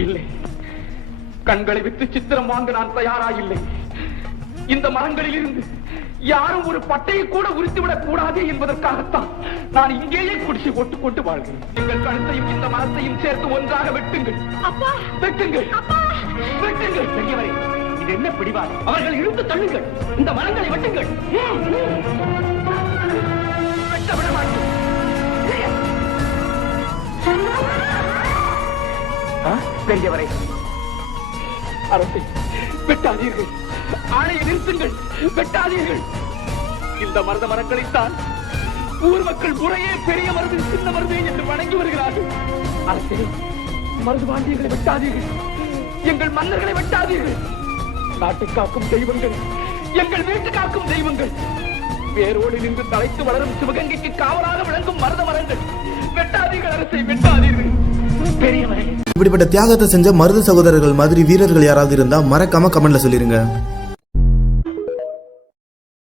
இல்லை. கண்களை விட்டு சித்திரம் வாங்க நான் தயாராயில்லை. இந்த மரங்களில் இருந்து யாரும் ஒரு பட்டையை கூட உரித்துவிடக் கூடாது என்பதற்காகத்தான் நான் இங்கேயே குடிசை போட்டுக் கொண்டு வாழ்கிறேன். எங்கள் கழுத்தையும் இந்த மரத்தையும் சேர்த்து ஒன்றாக வெட்டுங்கள். அப்பா! வெட்டுங்கள். வெட்டுங்கள். பெரியவரே இது என்ன பிடிவாதம்? அவர்கள் இழுத்து தள்ளுங்கள். இந்த மரங்களை வெட்டுங்கள். வெட்ட விட மாட்டோம். ஆ, பெரியவரை அரசை வெட்டாதீர்கள். ஆணையை நிறுத்துங்கள். வெட்டாதீர்கள். இந்த மருத மரங்களைத்தான் ஊர் மக்கள் முறையே பெரிய மருந்து சின்ன மருந்து என்று வணங்கி வருகிறார்கள். அரசே மருது பாண்டியர்களை வெட்டாதீர்கள். எங்கள் மன்னர்களை வெட்டாதீர்கள். நாட்டை காக்கும் தெய்வங்கள் எங்கள் வீட்டு காக்கும் தெய்வங்கள். வேரோடு நின்று தலைத்து வளரும் சிவகங்கைக்கு இப்படிப்பட்ட தியாகத்தை செஞ்ச மருது சகோதரர்கள் மாதிரி வீரர்கள் யாராவது இருந்தா மறக்காம கமெண்ட்ல சொல்லிருங்க.